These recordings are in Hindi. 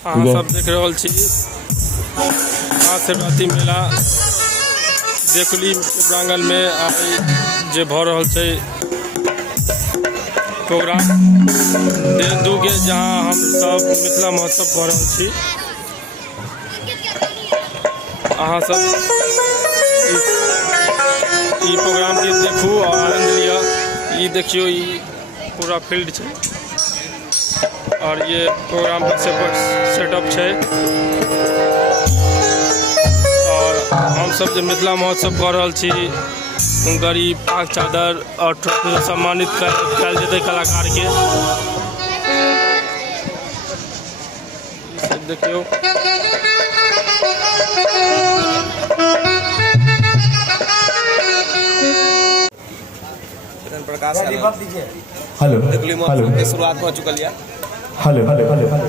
अहाँ सब देख रहल छी महाशिवरात्रि मेला देकुली के प्रांगण में आई जे भ रहल छै प्रोग्राम दिन दू के, जहां हम सब मिथिला महोत्सव कर रहल छी। अहाँ सब ई प्रोग्राम के देखू और आनंद लिया। ये देखियो, ये पूरा फील्ड छै और ये प्रोग्राम का सेटअप है। और हम सब जो मिथिला महोत्सव कर रहल छी, गरीब पाक चादर और ट्रॉफी सम्मानित कल जेते कलाकार के। सब देखियो, प्रकाश हेलो देकुली महोत्सव के शुरुआत हो चुकल है। Hello hello hello hello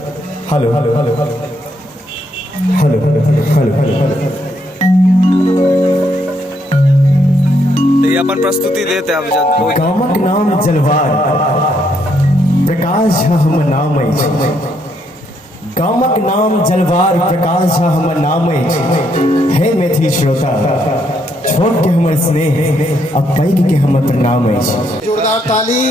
hello hello hello hello hello hello ये अपन प्रस्तुति देते हैं। गामक नाम जलवार प्रकाश हमर नाम अछि। गामक नाम जलवार प्रकाश हमर नाम अछि। हे मैथिली श्रोता, छोट के हमर स्नेह आ पैघ के हमर प्रणाम अछि। जोरदार ताली।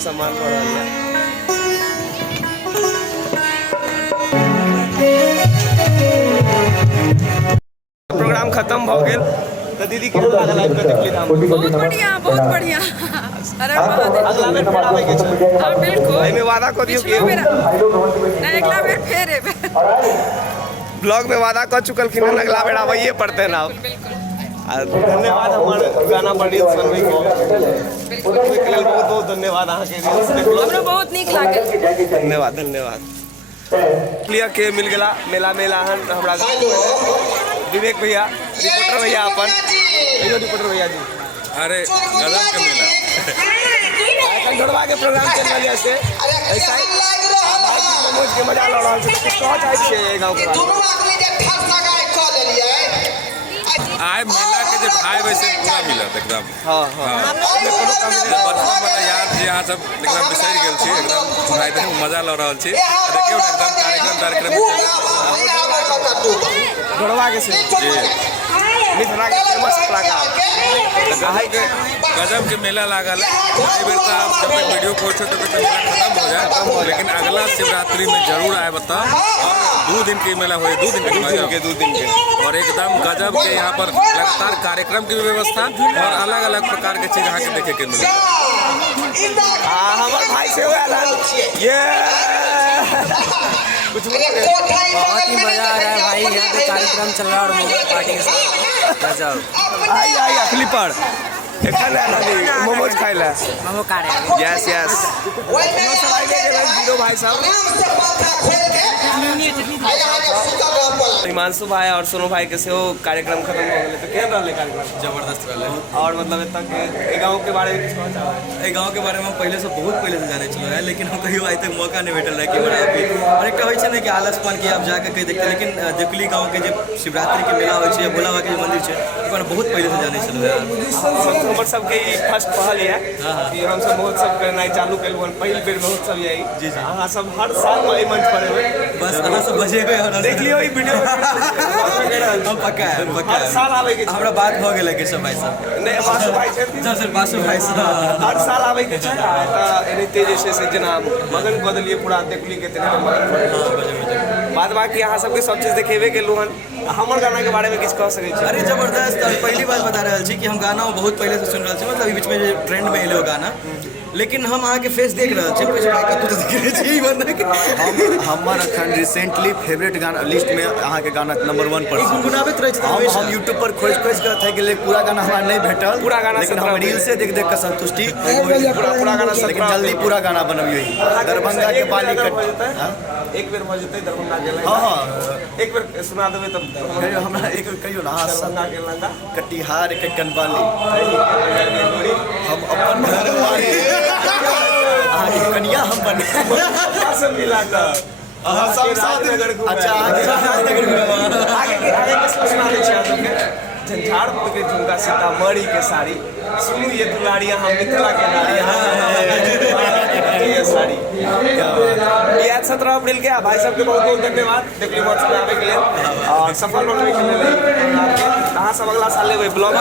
सम्मान कर रहा है। प्रोग्राम खत्म हो गया तो दीदी के लागल लाइव पे देखली हम। बहुत बढ़िया, बहुत बढ़िया। अरे अगला बेर फेर आवे के छै। हां बिल्कुल, एमे वादा कर दियो कि नहीं अगला बेर फेर एबे। ब्लॉग में वादा कर चुकल कि अगला बेर आबैए पड़ते ना। धन्यवाद हमारे गाना पर रील्स बनबै को के लेल बहुत बहुत धन्यवाद। अहाँ के रील्स देखलो हमरा बहुत नीक लागल। धन्यवाद धन्यवाद। क्लियर के मिल गला मेला मेला हमरा विवेक भैया रिपोर्टर भैया अपन रिपोर्टर भैया जी। अरे गजब के मेला आजकल जोड़वा के प्रोग्राम चल रहा है से ऐसा ही मनोज के मजा ल रहा है। कह चाहे छे गांव के आय मेला के जे भाई वैसे पूरा मिलत एकदम। हां हां बचपन वाला याद जे अहाँ सब एकदम बिसरि गेल छी, एकदम भाई बहन मजा ल रहल छी। देखियो ना एकदम कार्यक्रम जोड़वा के से जी मिथिला के फेमस कलाकार गजब के मेला लागल है। एहि बेर तो जब तक वीडियो पोस्ट होते तब मेला खत्म हो जाए, लेकिन अगला शिवरात्रि में जरूर आए बता। और 2 दिन के मेला हुए, 2 दिन के और एकदम गजब के यहाँ पर लगातार कार्यक्रम की भी व्यवस्था और अलग अलग प्रकार के चीज यहाँ के देखे के मिले। हमारे भाई से ये कुछ बहुत ही मजा आ रहा है भाई। यहाँ पे कार्यक्रम चल रहा है और मोमो पार्टी के साथ गजब। आई क्लिपर मोमोज खाइला मोमो खा रहे हैं। यस यस भाई साहब हिमांशु भाई और सोनू भाई के से कार्यक्रम खत्म हो गए तो केहन रहले कार्यक्रम? जबरदस्त रहे। और मतलब इतना के गांव के बारे में कुछ कहना है? गाँव के बारे में पहले से बहुत पहले से जाने चलो है, लेकिन हम कहियो आज तक मौका नहीं भेटल है कि और एक हो ना कि आलसपन कि आप जाके कहीं देखते। लेकिन देकुली गाँव के जो शिवरात्रि के मेला हो भोला बाबा के मंदिर है बहुत पहले से जाने चलो है। हमर सबके फर्स्ट पहल है कि हम सब महोत्सव करना चालू कलु पहिल बेर महोत्सव है। जी जी अहाँ सब हर साल में मंच पर है। बस अहाँ सब बजेबे और देख लियो ई वीडियो हम पक्का है हर साल आवे के हमरा बात हो गेल के सब भाई साहब नहीं बासु भाई छै सर बासु भाई साहब हर साल आवे के छै। त एनते जे छै से जेना मगन कऽ देलिए पूरा देखली के तेना मगन बाद बाकी अहाँ सबके सब चीज देखेबे केलु हन। हमर गाना के बारे में किछ कह सकै छी? अरे जबरदस्त। पहली बात बता रहा छी कि हम गाना बहुत पहले से सुन रहा छी, मतलब बीच में ट्रेंड में एलो गाना, लेकिन हम अहाँ के फेस देख रहे छी। हमर अखन रिसेंटली फेवरेट गाना लिस्ट में अहाँ के गाना नंबर 1 पर गुनगुनाबैत रहै छै। हम यूट्यूब पर खोज के थे गेले पूरा गाना हमरा नहीं भेटल, पूरा गाना लेकिन हम रील से देख के संतुष्टि पूरा गाना लेकिन जल्दी पूरा गाना बनबियो। दरभंगा के बाली एक बेर भ जेतै दरभंगा के लंगा। हां एक बेर सुना देबै तब हमरा एक कहियो ना दरभंगा के लंगा कटिहार के कनवाली हम अपन घर वाली कन्या हम बने सब मिला कर अच्छा आगे के सुना दे छै। झंझारपुर के झुमका सीतामढ़ी के साड़ी सुनू ये दुलाड़ियाँ हम मिथिला के नारियाँ ये साड़ी ये आज 17 अप्रैल के भाई साहब के बहुत बहुत धन्यवाद देवली महोत्सव में आवे के लिए और सफल होने के लिए कहाँ सब अगला साल ब्लॉग